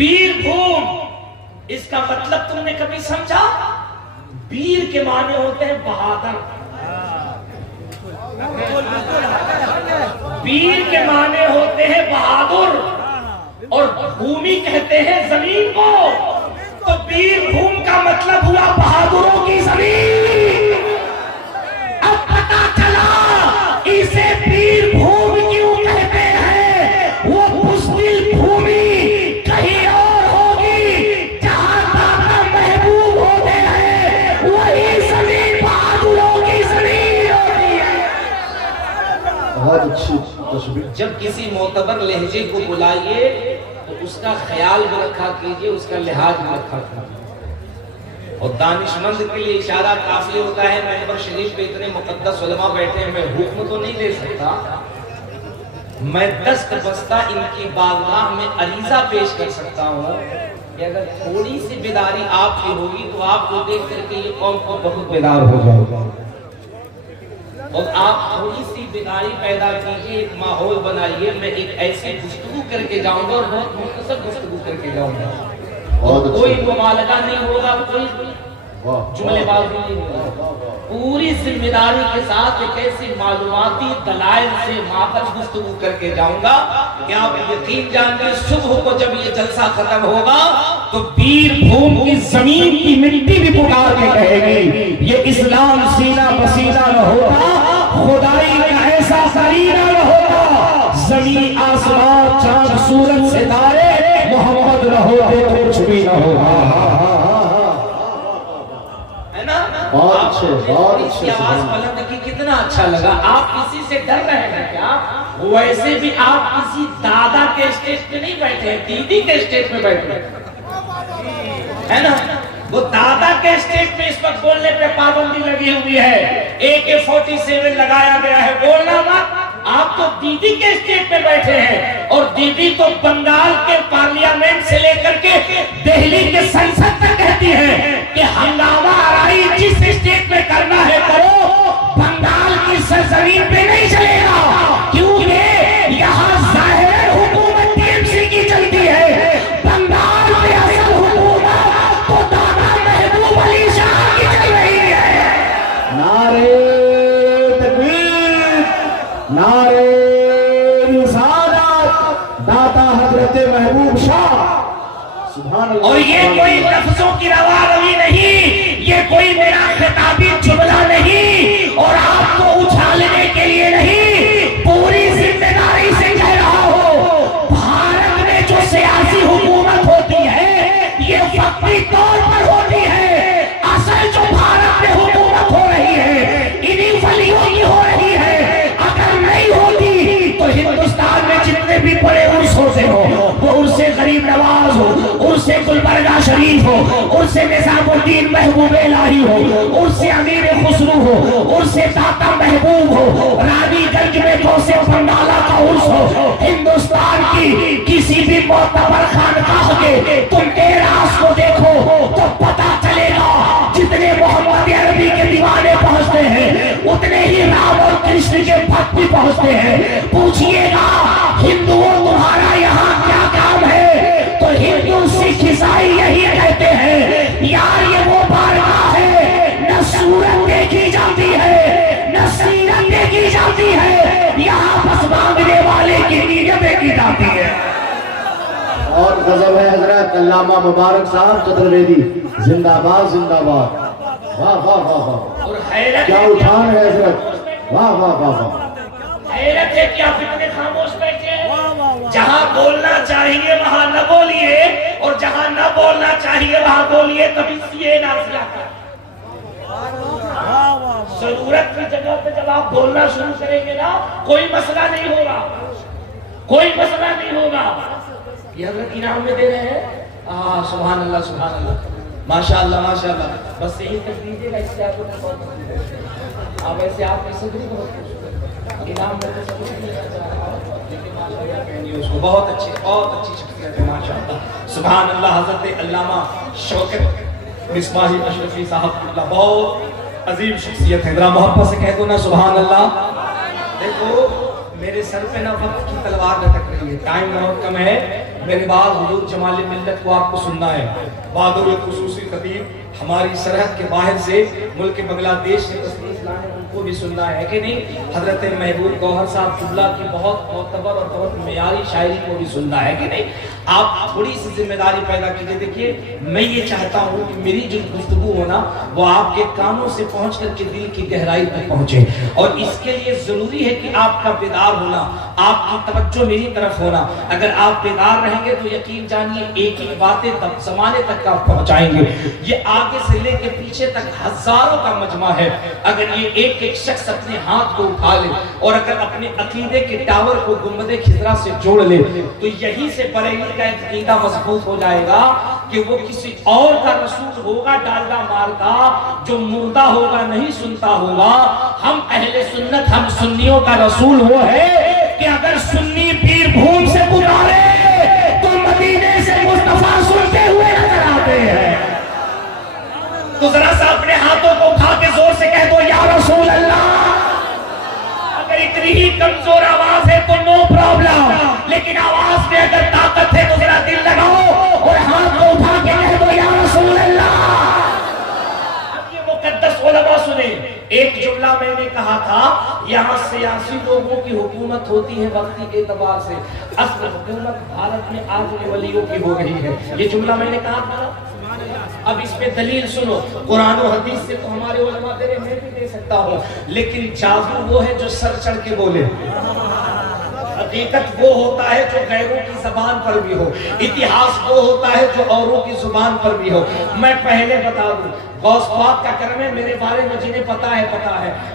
वीरभूम, इसका मतलब तुमने कभी समझा? वीर के माने होते हैं बहादुर, वीर के माने होते हैं बहादुर, और भूमि कहते हैं जमीन को। तो वीरभूम का मतलब हुआ बहादुरों की जमीन। अब पता चला इसे वीरभूम क्यों कहते हैं। वो बुज़दिल भूमि कहीं और होगी जहां दाता महबूब होते हैं, वही जमीन बहादुरों की जमीन होती है। बहुत अच्छी तस्वीर। जब किसी मोतबर लहजे को बुलाइए तो उसका ख्याल भी रखा कीजिए, उसका लिहाज भी रखा कीजिए। और दानिशमंद के लिए इशारा काफी होता है। महबर शरीफ पे इतने मुकद्दस उलमा बैठे हैं, मैं हुक्म तो नहीं दे सकता, मैं दस्त बस्ता इनकी बारगाह में अरीजा पेश कर सकता हूँ कि अगर थोड़ी सी बेदारी आपकी होगी तो आपको देख करके ये कौम को बहुत बेदार हो जाएगा। और आप थोड़ी सी बेदारी पैदा कीजिए, एक माहौल बनाइए। मैं एक ऐसी गुफ्तगू करके जाऊंगा और बहुत मुख्तसर गुफ्तगू करके जाऊंगा, और कोई मुबालगा नहीं होगा, कोई जुमलेबाजी नहीं होगा। पूरी जिम्मेदारी के साथ एक ऐसी मालूमाती दलाइल से मातब गुफ्तगू करके जाऊंगा कि आप यकीन जानिए सुबह को जब ये जलसा खत्म होगा तो वीरभूम की जमीन की मिट्टी भी पुकार के कहेगी, ये इस्लाम सीना पसीना न होता, खुदाई का ऐसा करीना न होता, जमीन आसमान चांद सूरज सितारे मोहम्मद न होते तो कुछ भी न होगा। है ना? बहुत अच्छे, बहुत अच्छे। आवाज बुलंद की कितना अच्छा लगा। आप किसी से डर रहे हैं क्या? वैसे भी आप किसी दादा के स्टेज पे नहीं बैठे, दीदी के स्टेज पे बैठे है ना। वो दादा के स्टेज पे इस वक्त बोलने पे पाबंदी लगी हुई है, AK-47 लगाया गया है, बोलना मत। आप तो दीदी के स्टेज पे बैठे हैं, और दीदी तो बंगाल के पार्लियामेंट से लेकर के दिल्ली के संसद तक कहती है कि हंगामा आराई जिस स्टेज पे करना है करो, बंगाल की सरजमीन पे नहीं चलेगा, क्योंकि यहाँ जाहिर हुकूमत TMC की चलती है। बंगाल में असल हुकूमत तो दादा महबूब अली शाह की चल रही है। नारे तकबीर, नारे रिसालत, दाता हजरत महबूब शाह, सुभान अल्लाह। और ये कोई लफ्जों की रवा रवी नहीं, ये कोई मेरा खिताबी जुमला नहीं, और आपको उछालने के लिए नहीं, पूरी जिम्मेदारी से कह रहा हूँ। भारत में जो सियासी हुकूमत होती है ये फर्जी तौर पर होती है। असल जो भारत में हुकूमत हो रही है इन्हीं फलियों की हो रही है। अगर नहीं होती तो हिंदुस्तान में जितने भी बड़े उर्स होते हो, वो उर्से गरीब नवाज हो, उर्से गुलबर्गा शरीफ हो, उर्से निजामुद्दीन महबूब इलाही हो, उर्से अमीर खुसरू हो, उर्से दाता महबूब हो, रानीगंज में गौसे बंगाला का उर्स हो, हिंदुस्तान की किसी भी मोतबर खानकाह के तुम एरास को देखो तो पता चलेगा जितने मोहम्मद अरबी के दीवाने पहुंचते हैं उतने ही राम और कृष्ण के भक्त भी पहुंचते हैं। पूछिएगा हिंदुओं तुम्हारा यहाँ क्या काम है, तो हिंदू सिख ईसाई यही कहते हैं यार ये वो बारगाह है, न सूरत देखी जाती है न सीरत देखी जाती है, यहाँ बस मांगने वाले की नीयत देखी जाती है। और गजब है हजरत अल्लामा मुबारक साहब चतुर्वेदी, जिंदाबाद जिंदाबाद। वाह वाह वाह वाह, और हैरत क्या उठान है हजरत, वाह वाह वाह वाह। हैरत है कि आप इतने खामोश बैठे हैं। जहां बोलना चाहिए वहां न बोलिए, और जहां न बोलना चाहिए वहां बोलिए। कभी सीए नाजिया का जरूरत की जगह पे जब आप बोलना शुरू करेंगे ना, कोई मसला नहीं होगा, कोई मसला नहीं होगा। ये हजरत इनाम में दे रहे हैं। सुभान अल्लाह सुभान अल्लाह, माशाअल्लाह माशाअल्लाह। बस यही तक दीजिएगा, इससे आपको आप ऐसे आप इनाम में तो सब कुछ नहीं चाह, लेकिन माशाअल्लाह कहनी उसको बहुत अच्छी शख्सियत है माशाअल्लाह सुभान अल्लाह। हजरत अल्लामा शौकत मिसबाही अशरफी साहब बहुत अजीम शख्सियत है। जरा मोहब्बत से कह दो ना सुभान अल्लाह। देखो मेरे सर पे ना वक्त की तलवार लटक रही है, टाइम बहुत कम है। मेरे बाद हुजूर जमाल मिल्लत को आपको सुनना है। बहादुर खुसूसी खतीब हमारी सरहद के बाहर से मुल्क बांग्लादेश से तशरीफ लाए, उनको भी सुनना है कि नहीं। हजरत महबूब गौहर साहब जुमला की बहुत मोतबर और बहुत मेयारी शायरी को भी सुनना है कि नहीं। आप थोड़ी सी जिम्मेदारी पैदा कीजिए। देखिए मैं ये चाहता हूँ कि मेरी जो गुफ्तगू हो ना वो आपके कानों से पहुँच करके दिल की गहराई तक पहुँचे, और इसके लिए जरूरी है कि आपका बेदार होना, आपकी तवज्जो मेरी तरफ होना। अगर आप बेदार रहेंगे तो यकीन जानिए एक एक बातें तब जमाने तक आप पहुँचाएंगे। ये आगे से लेके पीछे तक हजारों का मजमा है। अगर ये एक एक शख्स अपने हाथ को उठा ले और अगर अपने अकीदे के टावर को गुंबदे खिजरा से जोड़ ले तो यही से बरेली का अकीदा मजबूत हो जाएगा कि वो किसी और का रसूल होगा डालडा मार का, जो मुर्दा होगा नहीं सुनता होगा। हम अहले सुन्नत, हम सुन्नियों का रसूल वो है कि अगर सुन्नी पीर भूम से पुकारे तो मदीने से मुस्तफा सुनते हुए नजर आते हैं। तो जरा सा अपने हाथों को उठा के जोर से कह दो या रसूल अल्लाह। अगर इतनी ही कमजोर आवाज है तो नो प्रॉब्लम, लेकिन आवाज में अगर ताकत है तो जरा दिल लगाओ और हाथ को उठा के कह दो या रसूल अल्लाह। अब ये मुकद्दस उलमा सुने, एक जुमला मैंने कहा था, यहाँ सियासी लोगों की हुकूमत होती है वक्ती के एतबार से, असल हुकूमत भारत में आज वलियों की हो रही है। ये जुमला मैंने कहा था। अब इस पे दलील सुनो, कुरान और हदीस से तो हमारे उलमा दे रहे, मैं भी दे सकता हूँ, लेकिन जादू वो है जो सर चढ़ के बोले, हकीकत वो होता है जो गैरों की जबान पर भी हो, इतिहास वो होता है जो औरों की जुबान पर भी हो। मैं पहले बता दूं, गौस पाक का कर्म है, मेरे बारे में जिन्हें पता है,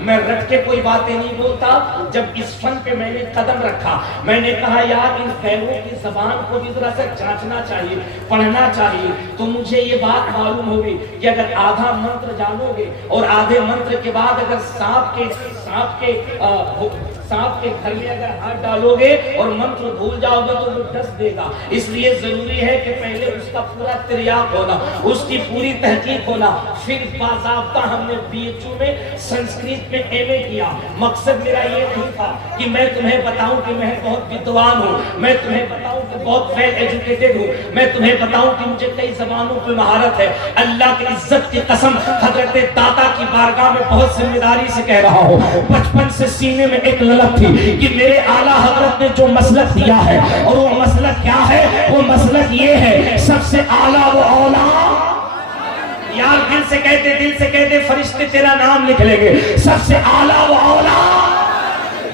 मैं रट के कोई बातें नहीं बोलता। जब इस फन पे मैंने कदम रखा, मैंने कहा यार इन गैरों की जबान को भी जरा सा जांचना चाहिए, पढ़ना चाहिए। तो मुझे ये बात मालूम होगी कि अगर आधा मंत्र जानोगे और आधे मंत्र के बाद अगर सांप के घर में अगर हाथ डालोगे और मंत्र भूल जाओगे तो वो डस देगा। इसलिए जरूरी है कि पहले उसका पूरा तिर्याक होना, उसकी पूरी तहकीक होना। फिर बाज़ाब्ता हमने बीएचयू में संस्कृत में एमए किया। मकसद मेरा ये नहीं था कि मैं तुम्हें बताऊं कि मैं बहुत विद्वान हूँ, मैं तुम्हें बताऊं कि बहुत वेल एजुकेटेड हूँ, मैं तुम्हें बताऊं कि मुझे कई जबानों पे महारत है। अल्लाह की इज्जत की कसम हजरत दाता की बारगाह में बहुत जिम्मेदारी से कह रहा हूँ, बचपन से सीने में एक ललक थी कि मेरे आला हजरत ने जो मसलक दिया है, और वो मसलक क्या है? वो मसलक ये है, सबसे आला वो औला। यार दिल से कहते फरिश्ते तेरा नाम लिख लेंगे। सबसे आला वो औला,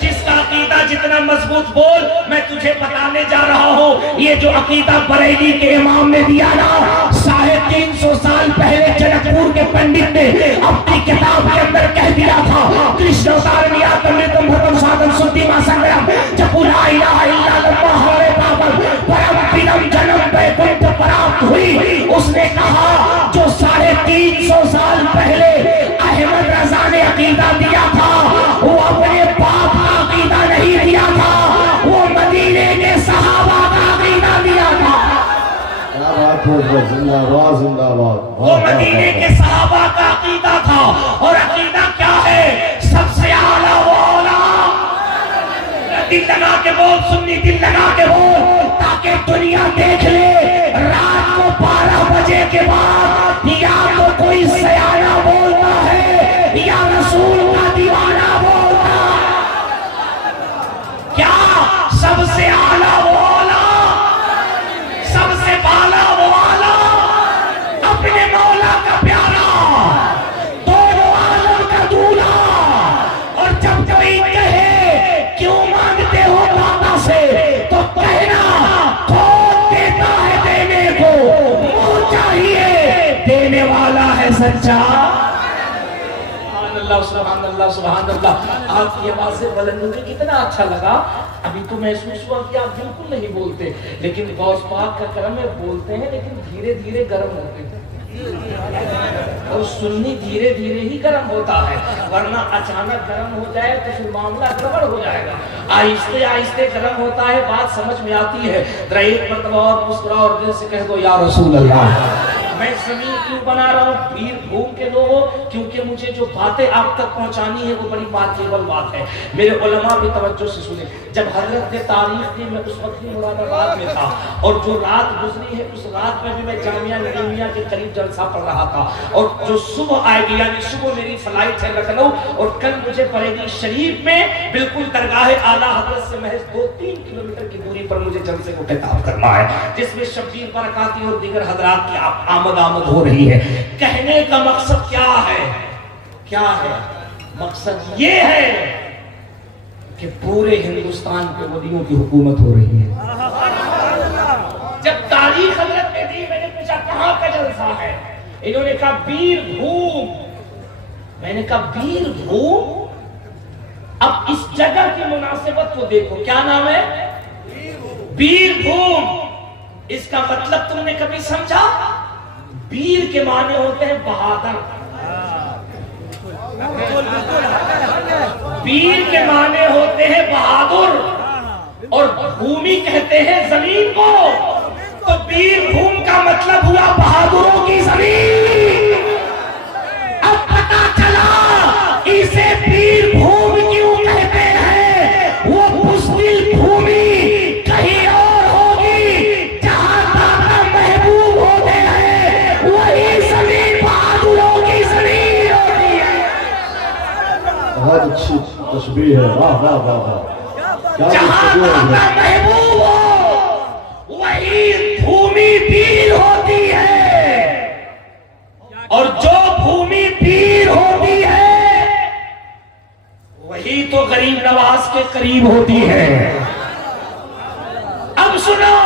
जिसका अकीदा जितना मजबूत बोल। मैं तुझे बताने जा रहा हूँ, ये जो अकीदा बरेली के इमाम ने दिया ना, 350 साल पहले जनकपुर के पंडित ने अपनी किताब के अंदर कह दिया था, कृष्णोतारण्यतम भ्रतम साधन सुद्धिमा संग्राम जपुला इलाहा इल्लल्लाह हरे बाबा परम पिदम जन्म वैकुंठ प्राप्त हुई। उसने कहा जो 350 साल पहले अहमद रजा ने अकीदा दिया था, वो अपने बाप का अकीदा नहीं दिया था, वो मदीने के सहाबा का अकीदा दिया था। जिंदाबाद जिंदाबाद। वो मदीने के सहाबा का अकीदा था। और अकीदा क्या है? सबसे आला वो औला। दिल लगा के बोल सुन्नी, दिल लगा के बोल, ताकि दुनिया देख ले रात को 12 बजे के बाद या तो कोई सयाना बोलता है या रसूल का दीवाना बोलता। क्या सबसे आला वो औला, सबसे बाला वो आला, अपने मौला का प्यारा, दोनों आलम का दूल्हा। और जब कोई कहे क्यों मांगते हो दाता से, तो कहना कौन देता है देने को, मुंह चाहिए देने वाला है सच्चा। सुभान अल्लाह सुभान अल्लाह। आपकी आवाज से बुलंद होकर कितना अच्छा लगा। अभी तो महसूस हुआ कि आप बिल्कुल नहीं बोलते, लेकिन गौस पाक का करम है, बोलते हैं लेकिन धीरे धीरे गर्म होते हैं। और सुन्नी धीरे धीरे ही गर्म होता है, वरना अचानक गर्म हो जाए तो फिर मामला गड़बड़ हो जाएगा। आहिस्ते आहिस्ते गर्म होता है, बात समझ में आती है। जरा एक मरतबा और मुस्कुराओ और दिल से कह दो या रसूल अल्लाह। मैं जमीन क्यों बना रहा हूँ वीर भूम के लोगों, क्योंकि मुझे जो बातें आप तक पहुंचानी है वो बड़ी केवल बात है। मेरे उलमा भी तवज्जो से सुने। जब हजरत ने तारीख दी, मैं उस वक्त भी मुरादाबाद में था, और जो रात गुजरी है उस रात में भी मैं जामिया नईमिया के करीब जलसा पढ़ रहा था, और जो सुबह आएगी यानी सुबह मेरी फ्लाइट है लखनऊ, और कल मुझे पड़ेगी शरीफ में, बिल्कुल दरगाह आला हजरत से महज 2-3 किलोमीटर की दूरी पर मुझे जलसे को खिताब करना है, जिसमें शब्बीर बरकाती और दीगर हजरात की आमद हो रही है। कहने का मकसद क्या है? क्या है मकसद? ये है कि पूरे हिंदुस्तान पे वलियों की हुकूमत हो रही है। जब तारीख हजरत ने दी, मैंने पूछा कहां का जलसा है? इन्होंने कहा वीर भूम। मैंने कहा वीर भूम? अब इस जगह की मुनासिबत को देखो, क्या नाम है? वीर भूम। इसका मतलब तुमने कभी समझा? वीर के माने होते हैं बहादुर, वीर के माने होते हैं बहादुर, और भूमि कहते हैं जमीन को। तो वीर भूम का मतलब हुआ बहादुरों की जमीन। अब पता चला इसे वीर भूम क्यों कहते हैं। वो बुज़दिल भूमि कहीं और होगी, जहां दाता महबूब होते हैं, वही जमीन बहादुरों की जमीन होती है। बहुत अच्छी तस्वीर है, वाह वाह वाह वाह। जहां दाता महबूब हो वही भूमि वीर होती है, और जो भूमि वीर होती है वही तो गरीब नवाज के करीब होती है। अब सुनो,